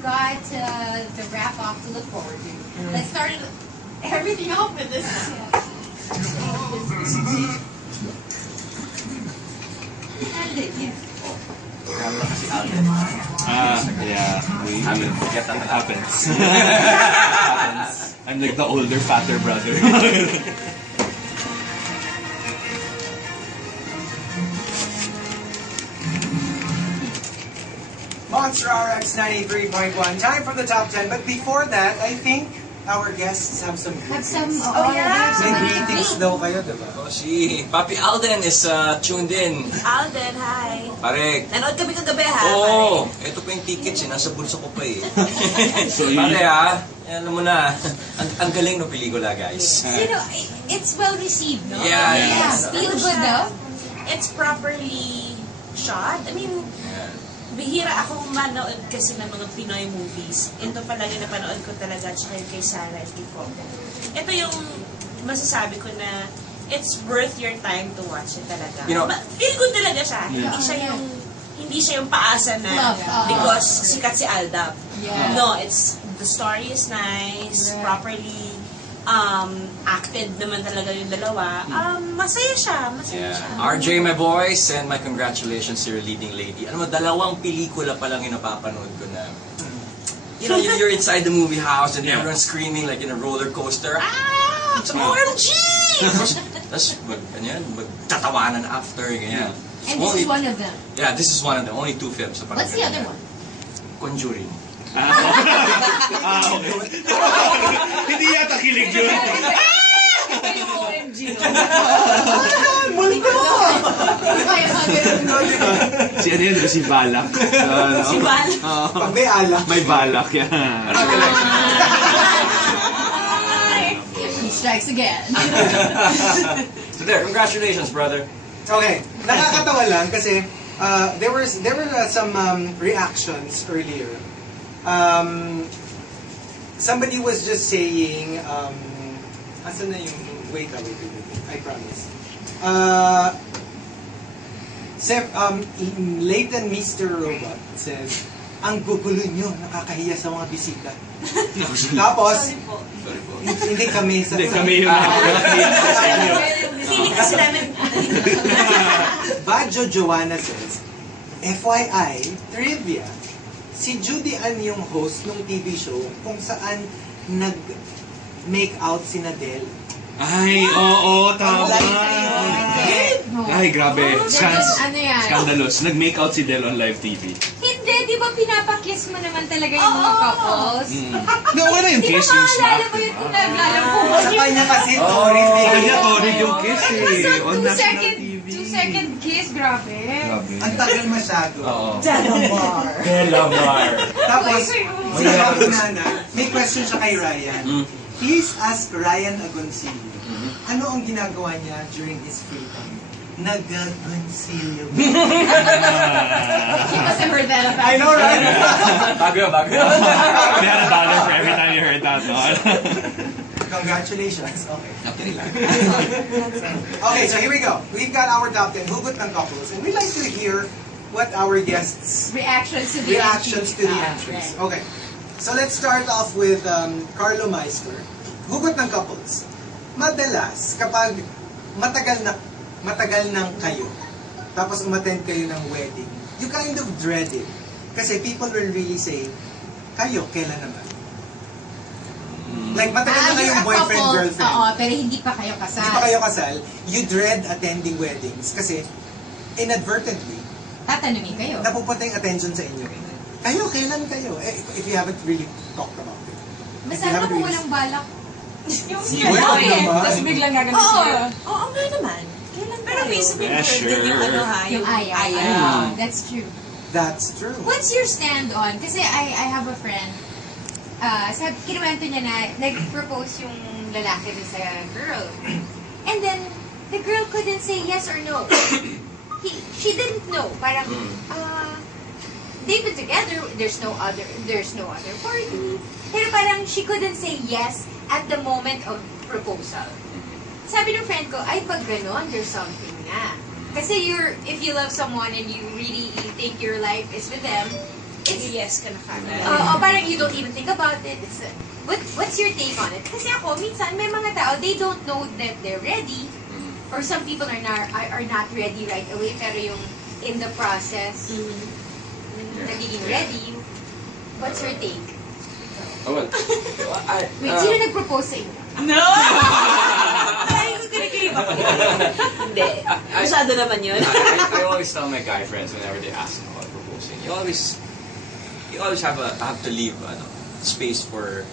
we've got the wrap-off to look forward to. Let's start everything off with this. Yeah, it happens. It happens. I'm like the older, fatter brother. Monster RX 93.1. Time for the top 10. But before that, I think our guests have some greetings. May greetings daw kayo, diba? Oh, si Papi Alden is tuned in. Alden, hi. Pare. Nanood kami kagabi, ha? Oo, ito pa yung tickets eh. Nasa bulso ko pa eh. Pare ha, alam mo na, ang galing ng pelikula, guys. You know, it's well received, no? Yeah. Feel good, though. It's properly shot. I mean, bihira akong manood kasi ng mga Pinoy movies. Ito pala yung napanood ko talaga, tsaka yung kay Sarah at kay Coco. Ito yung masasabi ko na it's worth your time to watch it talaga. You know, feel good talaga siya. Yeah. Hindi siya yung paasa na because sikat si Aldab. Yeah. No, the story is nice, properly acted naman talaga yung dalawa. Masaya siya. RJ, my boys, and my congratulations to your leading lady. Ano mo, 2 pelikula pa lang yung napapanood ko na, you know, you're inside the movie house and everyone's screaming like in a roller coaster. It's OMG! Tapos, magtatawanan after, ganyan. And this is one of them. Yeah, this is one of them. Only 2 films. What's the other one? Conjuring. Hindi yata kilig yun. OMG. Multo! Si ano yun? Si Balak. Si Balak. Pag may alak. May Balak yan. He strikes again. So there, congratulations, brother. Okay, nakakatawa lang kasi there were some reactions earlier. Somebody was just saying, asan na yung, wait, I promise. Leighton Mr. Robot says, ang gugulo nyo, nakakahiya sa mga bisita. Tapos, Sorry po. hindi kami sa... Hindi kami yung Feeling kasi namin. Badjo Joanna says, FYI, trivia, si Judy Ann yung host ng TV show kung saan nag-make out si Nadel. Ay, oo, tama. Ay, grabe. Ano yan? Scandalous. Nag-make out si Del on live TV. Hindi, di ba pinapakiss mo naman talaga yung mga couples? No, wala yung Di ba kiss yung maalala snap. mo yung tinagalan po? Sa kanya kasi, torrid Kanya torrid yung kiss eh. On national Second, TV. 2-second kiss, grabe. Grabe. ang tagal masyado. Oo. Delamar. Delamar. Tapos, si Nana, may question siya kay Ryan. Please ask Ryan Agoncillo, ano ang ginagawa niya during his free time? Nag-agoncillo. You must have heard that about I know, right? Bago. They had $1 for every time you heard that, no? Congratulations. Okay. Okay, so here we go. We've got our top 10 hugot ng couples, and we'd like to hear what our guests' reactions to the entries. Okay. So let's start off with Carlo Meister. Hugot ng couples. Madalas, kapag matagal nang kayo, tapos umattend kayo ng wedding, you kind of dread it. Kasi people will really say, kayo, kailan naman? Like, matagal na kayong boyfriend, girlfriend. Oo, pero hindi pa kayo kasal. Hindi pa kayo kasal, you dread attending weddings. Kasi, inadvertently, tatanungin kayo. napupunta yung attention sa inyo. Kayo, kailan kayo? If you haven't really talked about it. Masama kung walang balak. Yung Wala naman. Tapos biglang gagawin siya. Oo nga naman. Pero may sabihin Yeah, din sure. yung ano ha, Yung ayaw. ayaw. That's true. That's true. What's your stand on? Kasi I have a friend, kinuwento niya na nag-propose yung lalaki dun sa girl. And then, the girl couldn't say yes or no. She didn't know. Parang, they've been together, there's no other party. Pero parang she couldn't say yes at the moment of proposal. Sabi ng friend ko, ay pag ganon, there's something nga. Kasi if you love someone and you really think your life is with them, yes ka na kagad. Parang you don't even think about it. What's your take on it? Kasi ako, minsan may mga tao, they don't know that they're ready. Or some people are not ready right away, pero yung in the process, nagiging ready. What's your take? Oh, well, Wait, sino nag-propose sa inyo? No! Ay, ko kinikilig ako. Hindi. Masyado naman yun. I always tell my guy friends whenever they ask me about proposing, you always have to leave space for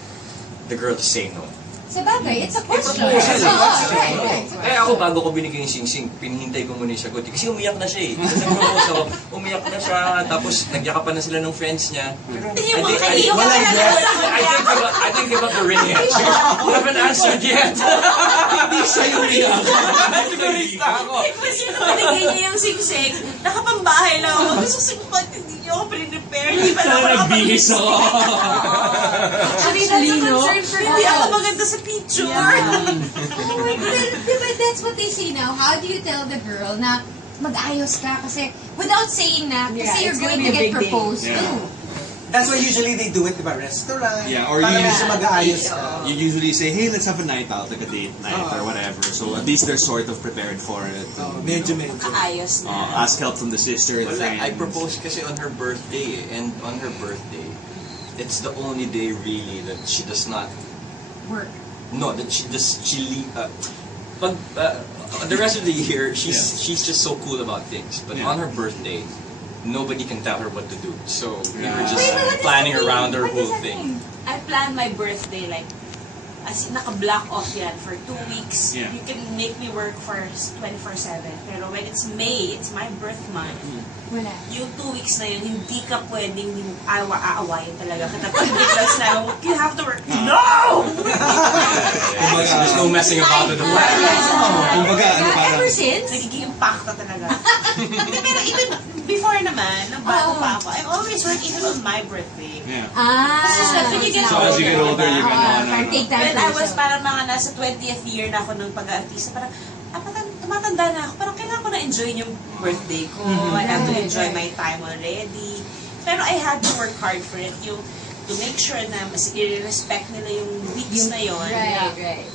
the girl to say no. Sa bagay, it's a question. proposal. Right. Kaya ako bago ko binigay yung sing-sing, pinihintay ko muna yung sagot. Kasi umiyak na siya eh. Kasi propose ako, umiyak na siya, tapos nagyakapan na sila ng friends niya. Pero Yung mga kaiyo ka Walang na yes. I didn't give up the ring yet. I haven't answered yet. Hindi siya yung umiyak. Sigurista ako. Kasi nung nagay niya yung singsing, nakapambahay lang ako. Gusto ko hindi niyo ako pre-prepare. Hindi pa lang ako Nagbihis ako. Actually, that's a concern for Hindi ako girls. maganda sa picture. Oh my God. Diba that's what they say now? How do you tell the girl na mag-ayos ka? Kasi without saying na, kasi you're going to get proposed Yeah. to. That's why usually they do it, diba? Restaurant. Yeah, or parang you- siya mag-aayos ka. You usually say, hey, let's have a night out, like a date night or whatever. So at least they're sort of prepared for it. Medyo. Kaayos na. Ask help from the sister, the Well, friends. I proposed kasi on her birthday, and on her birthday, it's the only day really that she does not. Work. No, that she the rest of the year, she's just so cool about things. But Yeah. on her birthday, nobody can tell her what to do. So we were Yeah. just Wait, what does planning that mean? around her What does whole that thing. mean? I planned my birthday like as in naka-block off yan for 2 weeks. Yeah. You can make me work for 24/7. Pero when it's May, it's my birth month. Wala. Yung 2 weeks na yun, hindi ka pwedeng aawayin talaga. Kapag biglas na, you have to work. No! There's no messing about with the plan. Kumbaga, ano parang... Ever since? Nagiging impacto talaga. Hindi, pero even before naman, nung bago pa ako, I always work even on my birthday. Yeah. So, when you get So as you get older, you can Parang take that When for I was yourself. parang mga nasa 20th year na ako ng pag-aartista, parang, tumatanda na ako, parang kailangan ko na enjoy yung birthday ko. I have to enjoy my time already. Pero I had to work hard for it, yung to make sure na mas i-respect nila yung weeks na yun. Right.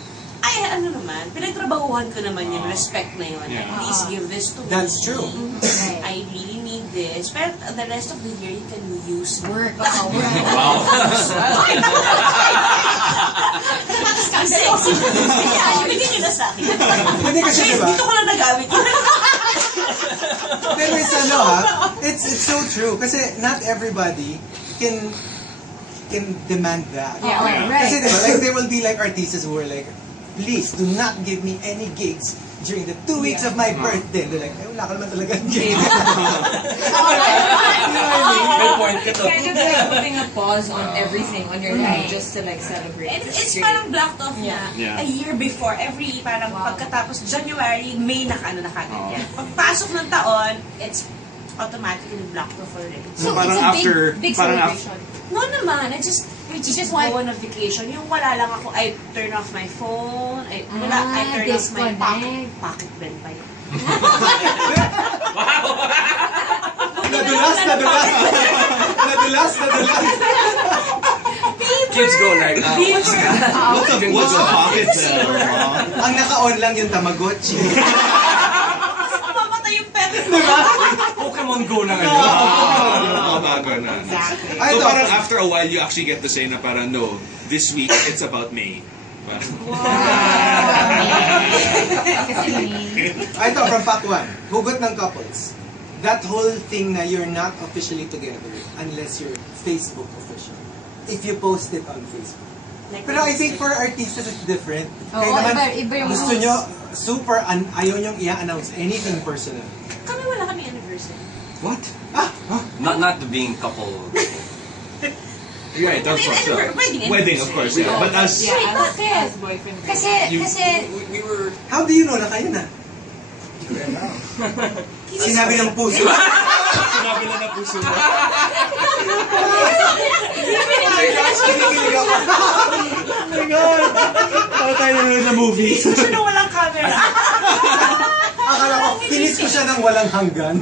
Ay, ano naman, pinagtrabahuhan ko naman yung respect na yun. Yeah. Please give this to me. That's true. Right. I really need this. Pero the rest of the year, you can use Work. Wow. Ang sexy. Kaya, bigyan nyo na sa akin. Hindi kasi diba? Dito ko lang nagamit yun. Pero it's ano it's so true. Kasi not everybody can demand that. Yeah, right. Kasi diba, like there will be like artistas who are like, please do not give me any gigs during the 2 weeks of my birthday. They're like, wala ka naman talaga gig. May point ka to. Kind of like putting a pause on everything on your life just to like celebrate. It's parang blocked off na Yeah. a year before. Every parang pagkatapos January, May na kagad yan. Pagpasok ng taon, it's automatically blocked off already. So Parang it's a after- big parang celebration. No naman, I just want- go on a vacation. Yung wala lang ako, I turn off my phone, I turn off my disconnect. pocket pen pa yun. Nadulas. Kids go like, What's the pocket there? Ang naka-on lang yung Tamagotchi. Mamatay yung pet. Pokemon Go na ngayon. Nakabago na. Exactly. Ay, So ito. parang after a while, you actually get to say na parang, no, this week, it's about May. Parang, Ay, ito, from Pac 1. Hugot ng couples. That whole thing na you're not officially together unless you're Facebook official. If you post it on Facebook. Pero I think for artists, it's different. Kaya Oo, naman, iba yung gusto rules. nyo, ayaw nyong i-announce anything personal. Kami wala kami anniversary. what? Not the being couple. Right, of course. Wedding, of course. Yeah. But as... Yeah, bakit? as boyfriend. Kasi, We were... How do you know na kayo na? Sinabi ng puso. Sinabi na puso mo. Kinikilig ako. Oh my God! Para tayo nanonood na movie. Gusto siya nung walang camera. Akala ko, kinis ko siya ng walang hanggan.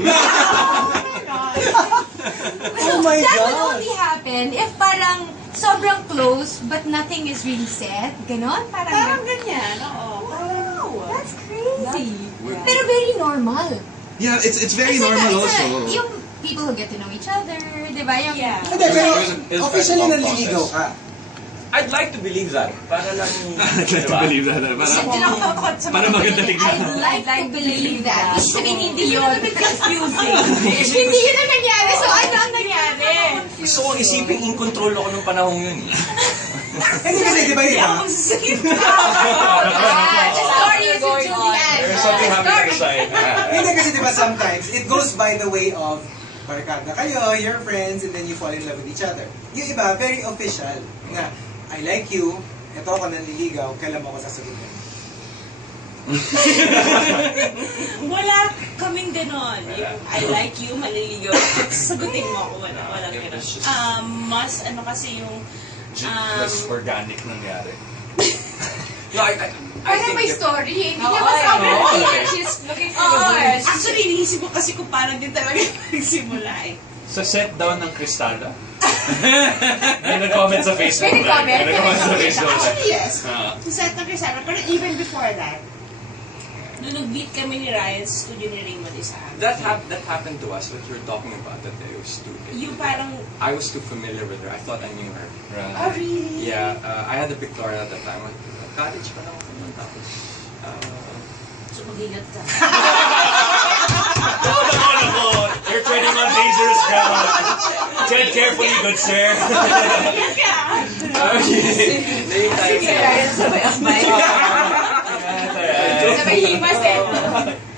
so Oh my that would God! only happen if parang sobrang close but nothing is really said. Ganon? Parang ganyan, oo. That's crazy. Pero very normal. Yeah, it's very It's normal it's also. yung people who get to know each other, di ba? Yung, Yeah. Hindi, pero It's officially a long nanliligaw process. ka. I'd like to believe that. Para lang... I'd like to believe that. Para maganda tignan. I'd like to believe that. Ibig sabihin, hindi Yun, yun. a bit confusing. Hindi yun ang nangyari. So, ano ang nangyari? Gusto kong isipin, in control ako nung panahon yun. Hindi kasi, di ba yun? Ako sasabihin. The story is with Julian. There's something happening on the side. Hindi kasi, di ba, sometimes, it goes by the way of barkada kayo, you're friends, and then you fall in love with each other. Yung iba, very official, na, I like you, ito ako nanliligaw, kailan mo ako sasagutin? Wala kaming ganon. Yung, I like you, maliligaw. Sagutin mo ako. Wala ganon. Mas, ano kasi yung... Mas organic nangyari. No, I Parang think may that- story. Hindi Oo, niya masabi. She's looking for Oh, the voice. actually, iniisip ko kasi kung paano din talaga nagsimula eh. Sa set down ng Cristala. May nag-comment sa Facebook. May nag-comment? May nag-comment sa Facebook. Actually, yes. Ah. Yung set ng Crisana. Pero even before that, nung nag-beat kami ni Ryan sa studio ni Raymond Isaac. That happened to us, what you were talking about, that I was too... Yung parang, I was too familiar with her. I thought I knew her. oh really? Yeah, I had a pictorial at that time. College pa lang ako nun. Tapos, So mag-ingat ka. You're treading on dangerous ground. Tread carefully, good sir. Mag-ingat ka! Sabay himas eh.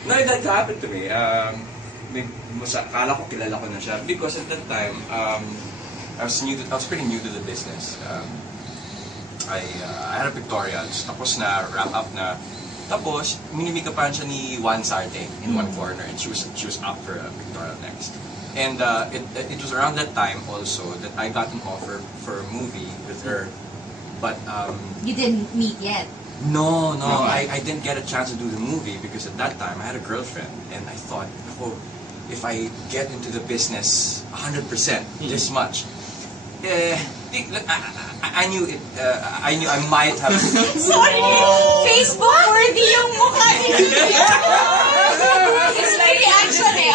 No, that happened to me. Akala ko kilala ko na siya because at that time, I was pretty new to the business. I had a pictorial, tapos na wrap up na. Tapos, minimikapan siya ni Juan Sarte in one corner and she was up for a pictorial next. And it was around that time also that I got an offer for a movie with her. But You didn't meet yet. no, I didn't get a chance to do the movie because at that time I had a girlfriend and I thought, oh, if I get into the business 100%, this much, I knew it. I knew I might have. Sorry! Facebook worthy yung mukha ni Julia. It's like reaction eh.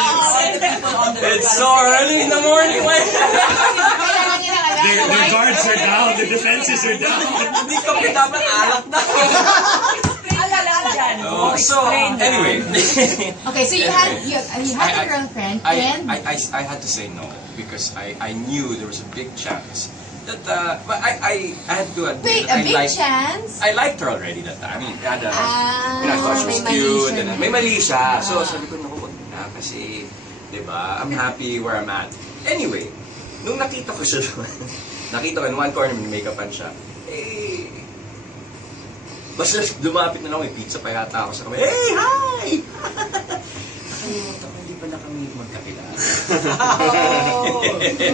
It's so early in the morning. Kailangan niya talaga. Their guards are down. Their defenses are down. Hindi ka dapat alak na. Alala dyan. So anyway, Okay, so you had a girlfriend and I had to say no because I knew there was a big chance that but I had to admit wait, that a big chance? I liked her already that time. I mean, I thought she was may mali cute siya and na. may mali siya. So sabi ko, naku, wag na kasi, di ba, I'm happy where I'm at. Anyway, nung nakita ko siya doon, nakita ko in one corner, may make-upan siya. Eh, basta lumapit na lang, may pizza pa yata ako sa kamay. Hey, hi! Nakalimutan ko, hindi pala kami magkakilala.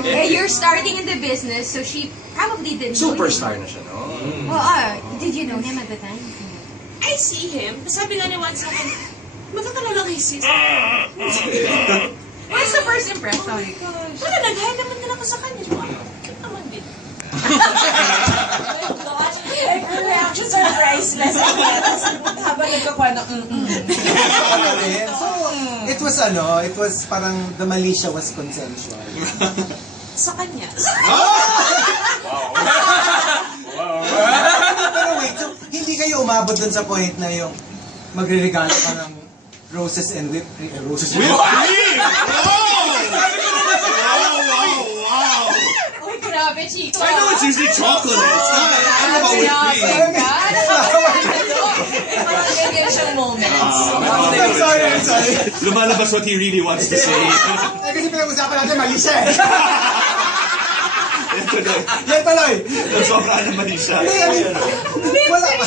Yeah, you're starting in the business, so she probably didn't Superstar na siya, no? know you. Did you know him at the time? I see him. Sabi nga ni Juan sa akin, magkakalala kay sis. What's the first impression? Oh my gosh. Wala, nag-hi naman din ako sa kanya. Cute naman din. Like, her reactions are priceless. Habang nagkakuha na, Ano rin. So, it was parang the Malaysia was consensual. Sa kanya. Pero wait, so hindi kayo umabot dun sa point na yung magre-regalo ka ng roses and whipped cream. Roses and whipped cream! Uy, grabe, Chico. I know it's usually chocolate. It's not. I don't know about whipped cream. parang ganyan siyang moments. I'm sorry. Lumalabas what he really wants to say. Kasi pinag-usapan natin, mali siya eh. Yan tuloy. Yan tuloy. Sobra naman siya. Hindi, I mean, wala pa.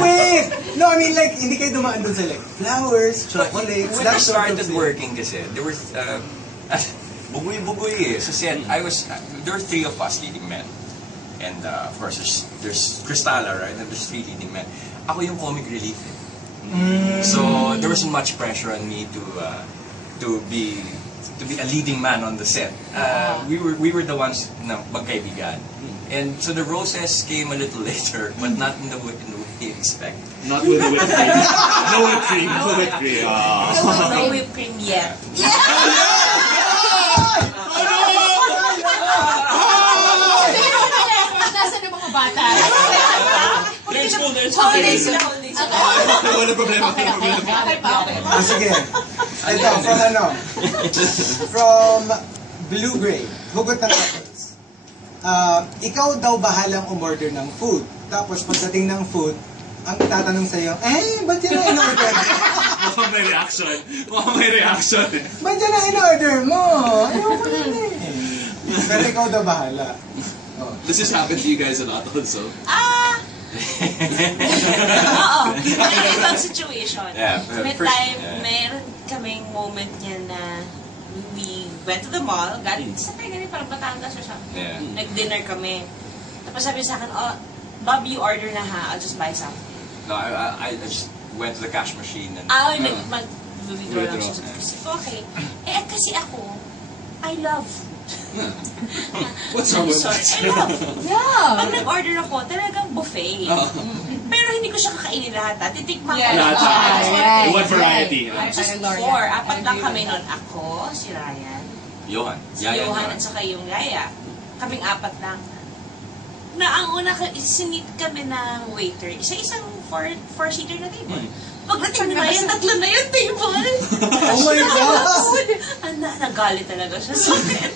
Wait! No, I mean like, hindi kayo dumaan dun sa like, flowers, chocolates, When that I sort of started thing. working kasi, there were, bugoy-bugoy eh. So said, there were three of us leading men. And of course, there's Cristala, right? And there's three leading men. Ako yung comic relief eh. So there wasn't much pressure on me to be to be a leading man on the set. We were the ones na magkaibigan. And so the roses came a little later, but not in the way you expect. Not with the whipped cream. No whipped cream. No whipped cream. No whipped cream yet. Nasaan yung mga bata? There's Holiday sila. Wala problema. Sige. Ito, from Blue Gray, hugot ng couples. Ikaw daw bahalang umorder ng food. Tapos pagdating ng food, ang tatanong sa'yo, ba't yan ang in-order? Mukhang may reaction. Mukhang may reaction. Ba't yan ang in-order mo? Ayoko yun eh. Pero ikaw daw bahala. This has happened to you guys a lot also. Oo. Ibang situation. Yeah, May first- time, yeah. meron kaming moment niya na we went to the mall, galing sa tayo ganun, parang Batangas or something. Yeah. Nag-dinner kami. Tapos sabi sa akin, Bob, you order na ha, I'll just buy something. No, I just went to the cash machine and Mag-withdraw lang siya. Okay. Kasi ako, I love food. What's wrong with Sorry, that? I love. Yeah. Pag nag-order ako, talagang buffet. Pero hindi ko siya kakainin lahat. Titikman ko Yeah. lang. Right. What variety? Just Gloria. 4. Apat lang kami nun. Ako, si Ryan, Johan. si Johan at saka yung Yaya. Kaming apat lang. Na ang una, sinit kami ng waiter. Isa-isang four-seater na table. Pagdating na Ryan, tatlo na yung table. Oh my God! Nagalit talaga siya sa akin.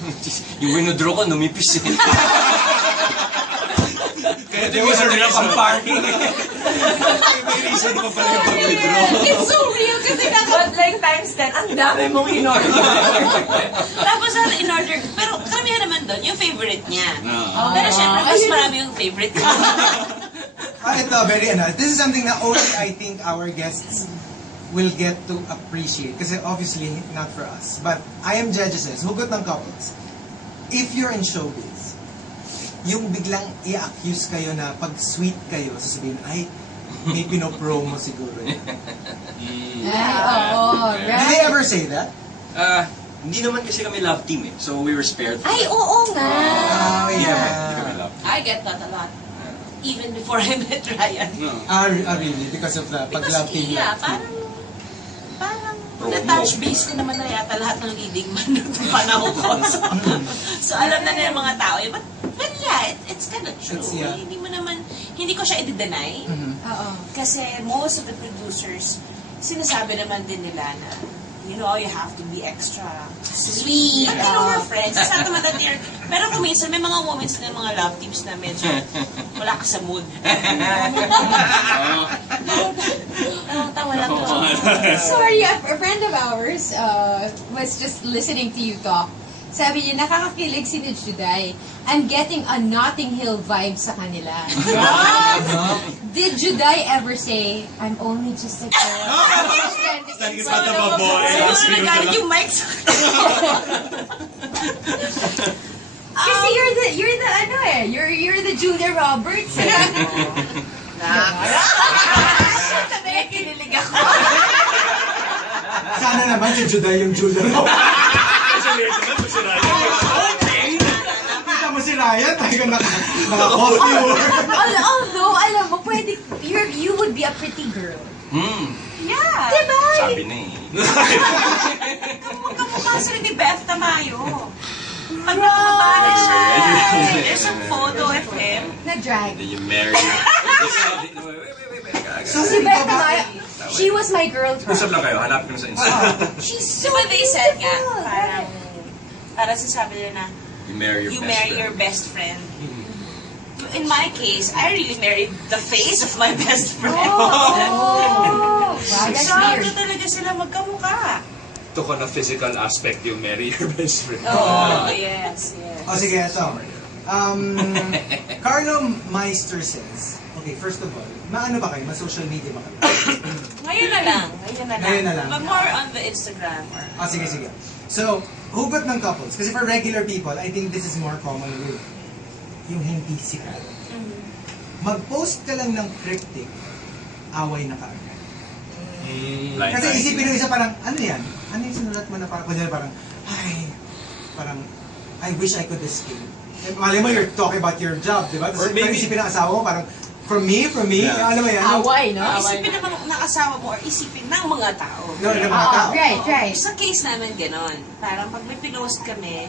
Yung winodraw ko, numipis eh. Kaya Hindi mo sa nila pang parking. may reason pa pala yung pag-withdraw. It's so real kasi But like times 10, ang dami mong in-order. Tapos in-order, pero karamihan naman doon, yung favorite niya. No. Pero syempre, mas marami yung favorite ko. Ito, this is something that only I think our guests will get to appreciate. Kasi obviously, not for us. But I am judges, hugot ng couples. If you're in showbiz, yung biglang i-accuse kayo na pag sweet kayo, sasabihin, ay, may pinopromo siguro. Ay, oo, Did they right? ever say that? Hindi naman kasi kami love team eh. So we were spared. Ay, oo nga. Oh, Hindi yeah. kami love team. I get that a lot. Even before I met Ryan. No. Really? Because of the Because, pag-love team? yeah, parang Promo. na-touch base ko naman na yata lahat ng leading man ng panahon ko. So alam na ng mga tao. But yeah, it's kind of true. Yeah. Hindi ko siya i-deny. Oo. Kasi most of the producers, sinasabi naman din nila na, you know, you have to be extra sweet. But you know, we're friends. It's not naman that they're... Pero kung minsan, may mga moments na mga love teams na medyo wala ka sa mood. Tawa lang to. Sorry, a friend of ours was just listening to you talk. Sabi niya, nakakakilig si Juday. I'm getting a Notting Hill vibe sa kanila. Did Juday ever say, I'm only just a girl? Standing in front of a boy. Siguro nagalit yung mic sa Kasi you're the Julia Roberts. Kaya kinilig ako. Sana naman si Juday yung Julia Kasi later naman pag sila Kita mo si Ryan, tayo naka-coffee. Although, alam mo, you would be a pretty girl. Yeah. Diba? Sabi na eh. Kamukha sila ni Beth Tamayo. Pag nakapapare siya, there's a photo of him. Na-drag. Then you marry. Wait. So, Si Beth Amaya, she was my girl Usap crush. lang kayo, hanapin ko sa Instagram. She's so Diba they said nga, beautiful. parang sinasabi nila na, You marry you marry your best friend. In my case, I really married the face of my best friend. Oh, wow, that's Sabi weird. talaga sila magkamukha. Ito ko na physical aspect yung marry your best friend. Oh, yes. O sige, ito. Carlo Meister says, okay, first of all, maano ba kayo? Ma-social media ba kayo? Ngayon na lang. Ngayon na lang. But more on the Instagram. Or, Sige. So, hugot ng couples. Kasi for regular people, I think this is more common with yung hindi sikat. Mag-post ka lang ng cryptic, away na kaagad. Kasi isipin ng isa parang, ano yan? Ano yung sinulat mo na parang, kunyari parang, ay, parang, I wish I could escape. And malay mo, you're talking about your job, di ba? Or Tapos maybe- isipin ng asawa mo, parang, from me, Yeah. alam mo yan? Away, no? Isipin naman ng asawa mo or isipin ng mga tao. No, ng mga tao. Right, right. Sa case namin ganon. Parang pag may pinost kami,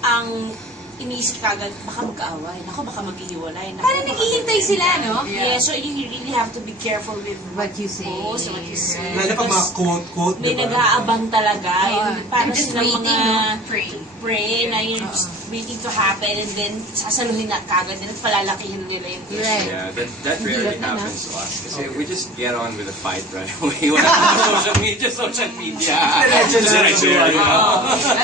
ang iniisip kagad, baka magkaaway. Naku, baka maghihiwalay. Naku, Parang baka naghihintay ganyan. sila, no? Yeah, so you really have to be careful with What you say. post and what you say. Lalo pag mga quote, May di ba? nag-aabang talaga. Yung parang just silang waiting, mga no? pray na you're just waiting to happen and then sasaluhin na kagad nila at palalakihin nila yung issue. Right. Yeah, that rarely Hirap na, no? happens to us. Kasi we just get on with the fight right away. Wala na social media. Diretso na. Diretso yan.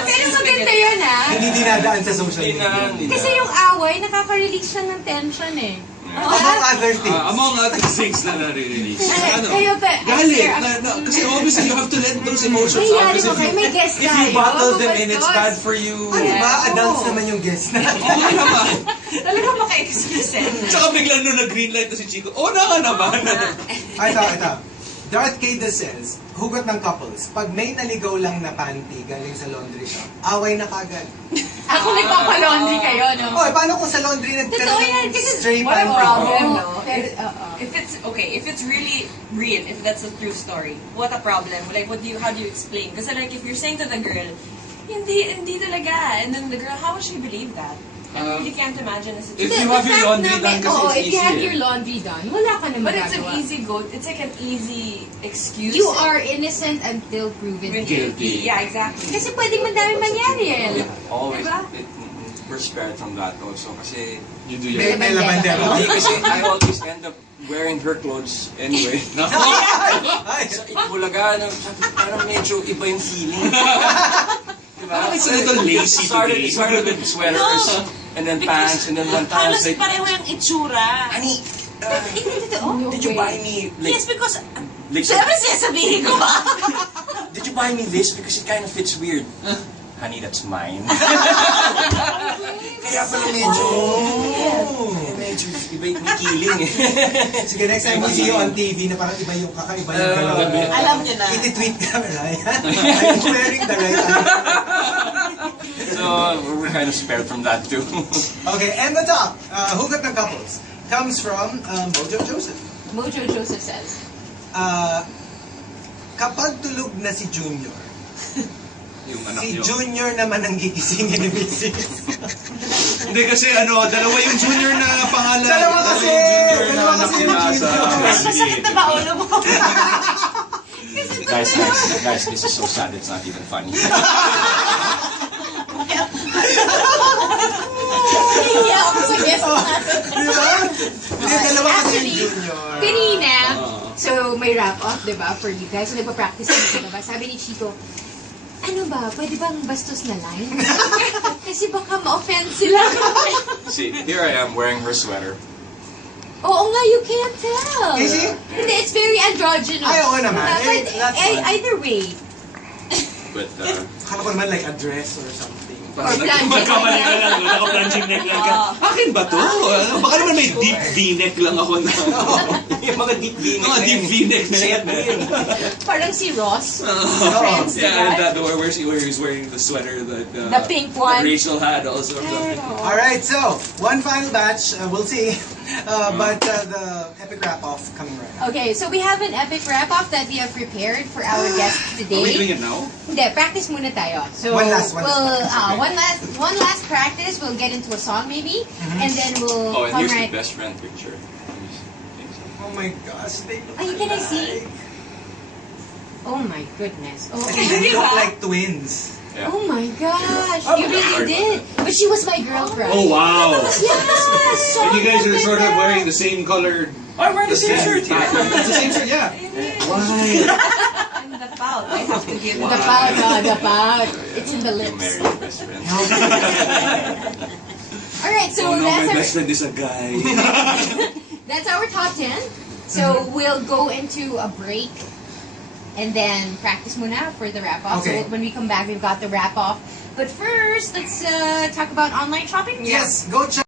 Pero maganda yun, ah. Hindi dinadaan sa social Hindi media. na, hindi na. Kasi yung away, nakaka-release siya ng tension eh. Among other things. Among other things na nare-release. Kayo ba? Galit. Kasi obviously you have to let those emotions out. Ay, Kasi okay, may guest if tayo. you bottle them in, it's Bastos. bad for you. Ano ba? Oo. Adults naman yung guest natin. Oo naman. Talagang maka-express. Tsaka biglang nung nag-green light na si Chico, oh na nga naman. Ito. Darth Kada says, hugot ng couples, pag may naligaw lang na panty galing sa laundry shop, away na kagad. Ako nagpapalaundry kayo, no? Oh, paano kung sa laundry Totoo yan, kasi straight what a panty? problem, Oo. no? If it's okay, if it's really real, if that's a true story, what a problem. Like, how do you explain? Because like, if you're saying to the girl, hindi talaga, and then the girl, how would she believe that? I really can't imagine a If situation. you have your laundry done, kasi it's if you have easy, your laundry done, wala ka na But it's an magagawa. easy go. It's like an easy excuse. You are innocent until proven guilty. Yeah, exactly. Kasi pwedeng madami mangyari eh. Always, Diba? we're spared from that also. Kasi, you do May, your... may labandero. hindi, kasi I always end up wearing her clothes anyway. Ay, Sa Bulaga, parang medyo iba yung feeling. Diba? Parang it's a little lazy It today. started with sweaters, and then pants, and then one time Halos it's like, pareho yung itsura. Honey, Hindi totoo. did you buy me like, Yes, because, like siyempre sasabihin ko ba? did you buy me this because it kind of fits weird? Honey, that's mine. Kaya pala medyo, medyo iba yung kiling eh. sige, next time we see you on TV na parang iba yung kakaiba yung galaw. Alam niyo na. Iti-tweet ka, Ryan. I'm wearing the right So, we're kind of spared from that too. Okay, and the top, hugot ng couples, comes from Bojo Joseph. Mojo Joseph says. Kapag tulog na si Junior, Yung anak si niyo. Junior naman ang gigisingin ni Mrs. Hindi kasi dalawa yung junior na pangalan. Dalawa kasi! Yung junior Dalawa na kasi yung nakilasa. junior. Mas masakit na ba ulo mo? Guys, this is so sad. It's not even funny. Kaya ako sa guest natin. Di ba? Hindi, dalawa kasi yung Actually, Junior. kanina, so may wrap-up, diba, for you guys. So nagpa-practice kami, diba? Sabi ni Chico, ano ba, pwede bang bastos na line? Kasi baka ma-offend sila. See, here I am wearing her sweater. Oo nga, you can't tell. Is it? Hindi, it's very androgynous. Ay, oo naman. But That's fine. either way, But, Akala ko naman like a dress or something. Or plunging. Magkamali ka lang, naka-plunging neck lang ka. Akin ba to? Baka naman may deep V-neck lang ako na. yung mga deep V-neck. Mga deep V-neck na Set yan. mo yun. parang si Ross. Oo. Friends, Yeah, and diba? where he's wearing the sweater that The pink one. that Rachel had also. Alright, so, one final batch, we'll see. But the epic wrap-off coming right up. Okay, so we have an epic wrap-up that we have prepared for our guests Are we doing today. it now? Hindi, practice muna tayo. So, One last one last practice. We'll get into a song maybe, and then we'll Oh, and come here's right. the best friend picture. Oh my gosh, they look Ay, can I see? alike. Oh my goodness. Oh, I think they look like twins. Yeah. oh my gosh, you really did. But she was my girlfriend. Oh wow! Yes! So And you guys are sort of maganda. wearing the same colored. I'm wearing the same shirt here. It's the same shirt, yeah. Why? And the pout, I have to give The it. pout, the pout. It's in the You lips. marry your best friend. Alright, so Oh no, my that's best friend is a guy. That's our top 10. So we'll go into a break and then practice muna for the wrap-off. Okay. So when we come back, we've got the wrap-off. But first, let's talk about online shopping. Yes, go check.